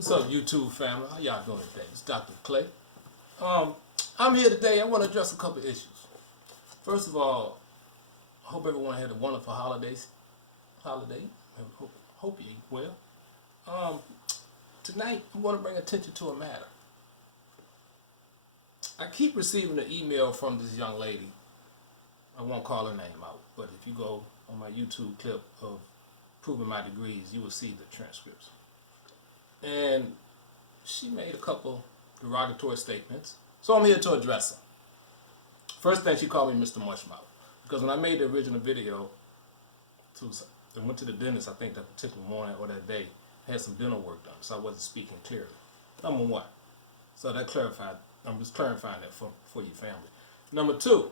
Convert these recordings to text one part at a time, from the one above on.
What's up, YouTube family? How y'all doing today? It's Dr. Clay. I'm here today. I want to address a couple issues. First of all, I hope everyone had a wonderful holiday. Hope you ate well. Tonight, I want to bring attention to a matter. I keep receiving an email from this young lady. I won't call her name out, but if you go on my YouTube clip of proving my degrees, you will see the transcripts. And she made a couple derogatory statements, so I'm here to address them. First thing, she called me Mr. Mushmouth, because when I made the original video, I went to the dentist, I think that particular morning or that day, had some dental work done, so I wasn't speaking clearly. Number one. So that clarified, I'm just clarifying that for your family. Number two,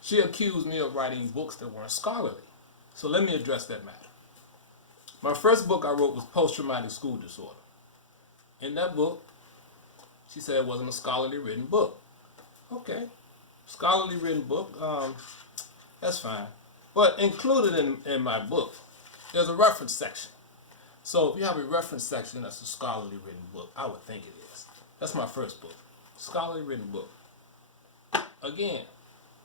she accused me of writing books that weren't scholarly. So let me address that matter. My first book I wrote was Post-Traumatic School Disorder. In that book, she said it wasn't a scholarly written book. Okay, scholarly written book, that's fine. But included in my book, there's a reference section. So if you have a reference section that's a scholarly written book, I would think it is. That's my first book, scholarly written book. Again,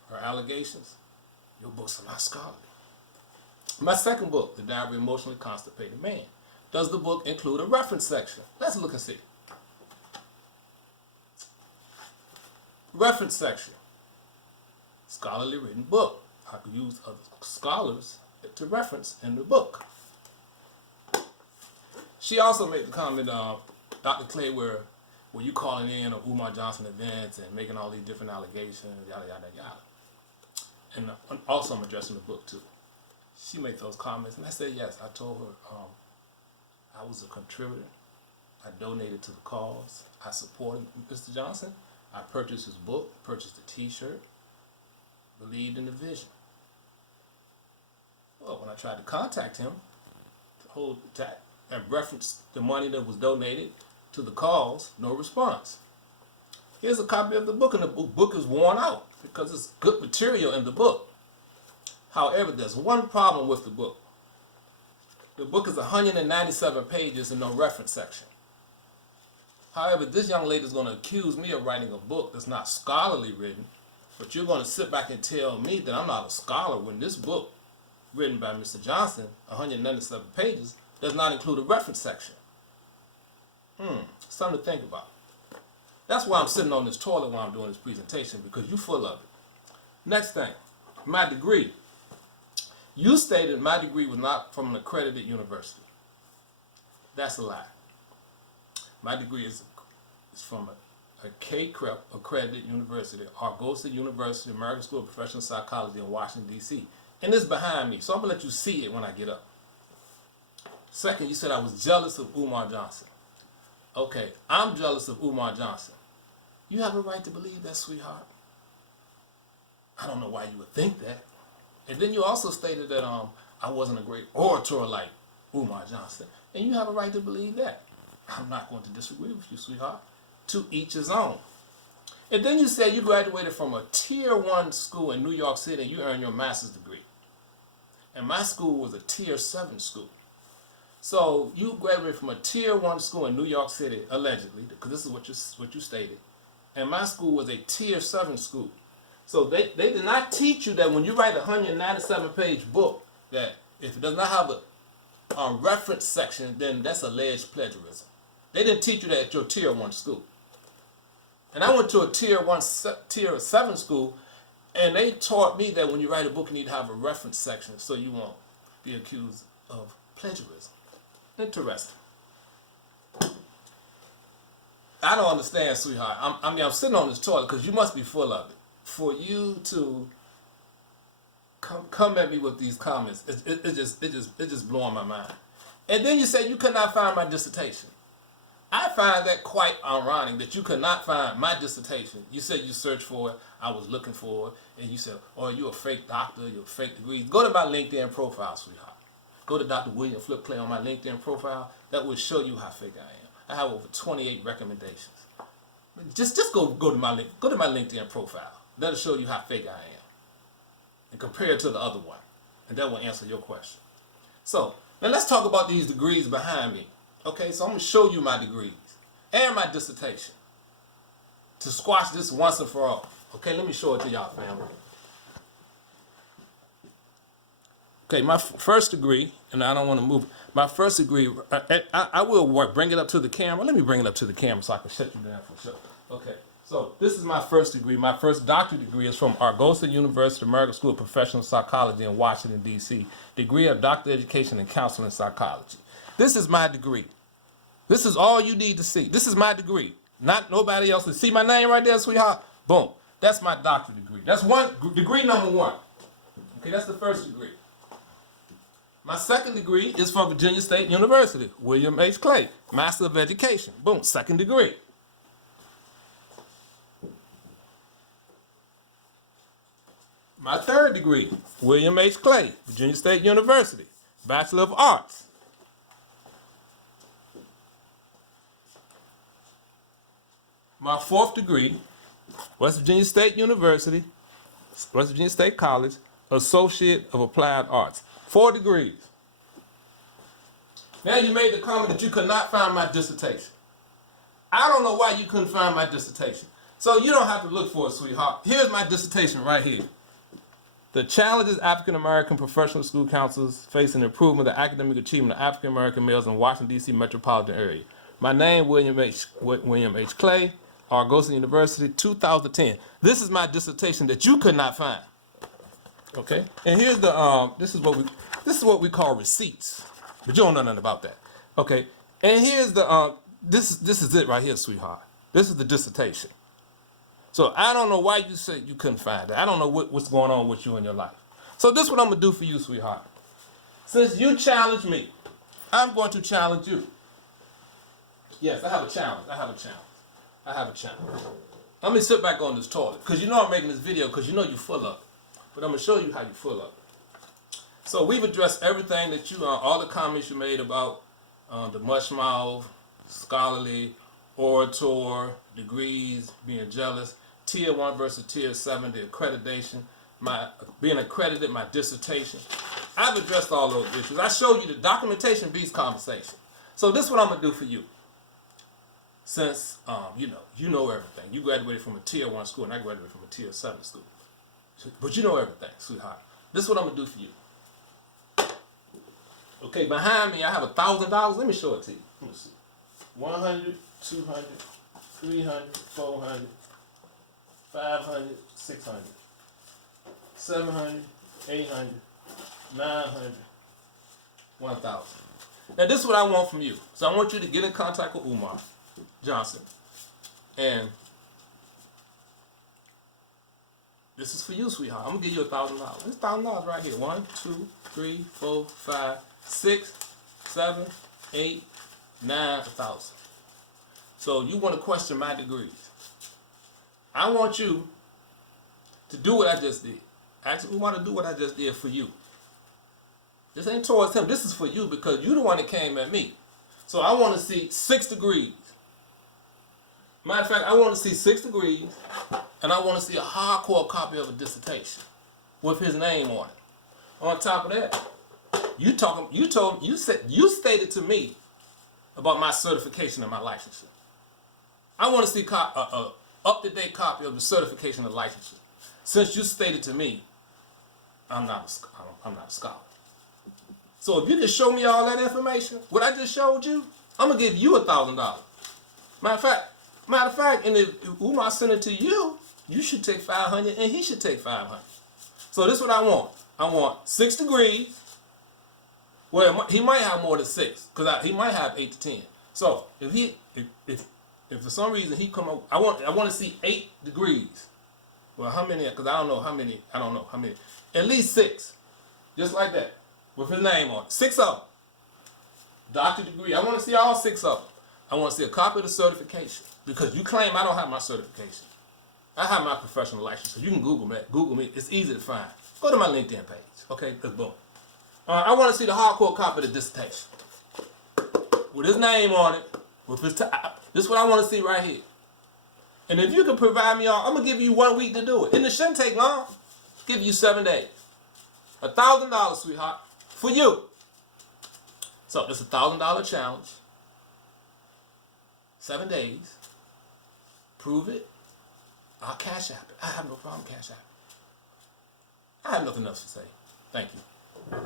her allegations, your books are not scholarly. My second book, The Diary of an Emotionally Constipated Man. Does the book include a reference section? Let's look and see. Reference section. Scholarly written book. I could use other scholars to reference in the book. She also made the comment, Dr. Clay, where you calling in on Umar Johnson events and making all these different allegations, yada, yada, yada. And also I'm addressing the book too. She made those comments, and I said yes. I told her I was a contributor. I donated to the cause. I supported Mr. Johnson. I purchased his book, purchased a t-shirt, believed in the vision. Well, when I tried to contact him and reference the money that was donated to the cause, no response. Here's a copy of the book, and the book is worn out because it's good material in the book. However, there's one problem with the book. The book is 197 pages and no reference section. However, this young lady is going to accuse me of writing a book that's not scholarly written, but you're going to sit back and tell me that I'm not a scholar when this book, written by Mr. Johnson, 197 pages, does not include a reference section. Something to think about. That's why I'm sitting on this toilet while I'm doing this presentation, because you're full of it. Next thing, my degree. You stated my degree was not from an accredited university. That's a lie. My degree is from a K-CREP accredited university, Argosa University, American School of Professional Psychology in Washington, D.C. And it's behind me, so I'm going to let you see it when I get up. Second, you said I was jealous of Umar Johnson. Okay, I'm jealous of Umar Johnson. You have a right to believe that, sweetheart. I don't know why you would think that. And then you also stated that I wasn't a great orator like Umar Johnson. And you have a right to believe that. I'm not going to disagree with you, sweetheart. To each his own. And then you said you graduated from a Tier 1 school in New York City and you earned your master's degree. And my school was a Tier 7 school. So you graduated from a Tier 1 school in New York City, allegedly, because this is what you stated. And my school was a Tier 7 school. So they did not teach you that when you write a 197-page book, that if it does not have a reference section, then that's alleged plagiarism. They didn't teach you that at your Tier 1 school. And I went to a Tier 7 school, and they taught me that when you write a book, you need to have a reference section so you won't be accused of plagiarism. Interesting. I don't understand, sweetheart. I'm sitting on this toilet because you must be full of it. For you to come at me with these comments, it just blowing my mind. And then you say you could not find my dissertation. I find that quite ironic that you could not find my dissertation. You said you searched for it, I was looking for it, and you said, oh, you're a fake doctor, you're a fake degree. Go to my LinkedIn profile, sweetheart. Go to Dr. William Flip Clay on my LinkedIn profile. That will show you how fake I am. I have over 28 recommendations. Just go to my LinkedIn profile. That'll show you how fake I am. And compare it to the other one. And that will answer your question. So, now let's talk about these degrees behind me. Okay, so I'm going to show you my degrees and my dissertation to squash this once and for all. Okay, let me show it to y'all, family. Okay, my first degree, and I don't want to move. My first degree, I will bring it up to the camera. Let me bring it up to the camera so I can shut you down for sure. Okay, so this is my first degree. My first doctorate degree is from Argosy University American School of Professional Psychology in Washington, D.C. Degree of Doctor of Education in Counseling and Psychology. This is my degree. This is all you need to see. This is my degree, not nobody else's. See my name right there, sweetheart? Boom. That's my doctorate degree. That's degree number 1. Okay, that's the first degree. My second degree is from Virginia State University, William H. Clay, Master of Education. Boom, second degree. My third degree, William H. Clay, Virginia State University, Bachelor of Arts. My fourth degree, West Virginia State University, West Virginia State College, Associate of Applied Arts. 4 degrees. Now you made the comment that you could not find my dissertation. I don't know why you couldn't find my dissertation. So you don't have to look for it, sweetheart. Here's my dissertation right here. The challenges African American professional school counselors face in improvement of the academic achievement of African American males in Washington, D.C. metropolitan area. My name, William H. Clay, Argosy University, 2010. This is my dissertation that you could not find. Okay, and here's the this is what we call receipts, but you don't know nothing about that. Okay, and here's the this is it right here, sweetheart. This is the dissertation. So I don't know why you said you couldn't find it. I don't know what's going on with you in your life. So this is what I'm gonna do for you, sweetheart. Since you challenged me, I'm going to challenge you. Yes, I have a challenge. Let me sit back on this toilet, because you know I'm making this video because you know you're full of it. But I'm going to show you how you're full of it. So we've addressed everything that you, all the comments you made about the mushmouth, scholarly, orator, degrees, being jealous, tier 1 versus tier 7, the accreditation, my being accredited, my dissertation. I've addressed all those issues. I showed you the documentation beats conversation. So this is what I'm going to do for you. Since, you know everything. You graduated from a tier 1 school and I graduated from a tier 7 school. But you know everything, sweetheart. This is what I'm going to do for you. Okay, behind me I have $1,000. Let me show it to you. Let me see. 100, 200, 300, 400, 500, 600, 700, 800, 900, 1,000. Now this is what I want from you. So I want you to get in contact with Umar Johnson. And this is for you, sweetheart. I'm going to give you $1,000. This $1,000 right here. 1, 2, 3, 4, 5, 6, 7, 8, 9, 1,000. So you want to question my degrees. I want you to do what I just did. Actually, we want to do what I just did for you. This ain't towards him. This is for you because you're the one that came at me. So I want to see 6 degrees. Matter of fact, I want to see 6 degrees, and I want to see a hardcore copy of a dissertation with his name on it. On top of that, you stated to me about my certification and my licensure. I want to see a up-to-date copy of the certification and licensure. Since you stated to me, I'm not a scholar. So if you can show me all that information, what I just showed you, I'm gonna give you $1,000. Matter of fact, and if Umar sent it to you, you should take 500 and he should take 500. So this is what I want. I want 6 degrees. Well, he might have more than 6, because he might have 8 to 10. So if for some reason he come up, I want to see 8 degrees. Well, how many? Because I don't know how many. At least 6, just like that, with his name on it. 6 of them. Doctor degree. I want to see all 6 of them. I want to see a copy of the certification, because you claim I don't have my certification. I have my professional license, so you can Google me. It's easy to find. Go to my LinkedIn page. Okay, boom. I want to see the hardcore copy of the dissertation with his name on it. This is what I want to see right here. And if you can provide me all, I'm gonna give you 1 week to do it. And it shouldn't take long. Give you 7 days. $1,000, sweetheart, for you. So it's $1,000 challenge. 7 days. Prove it. I'll cash app it. I have no problem cash app it. I have nothing else to say. Thank you.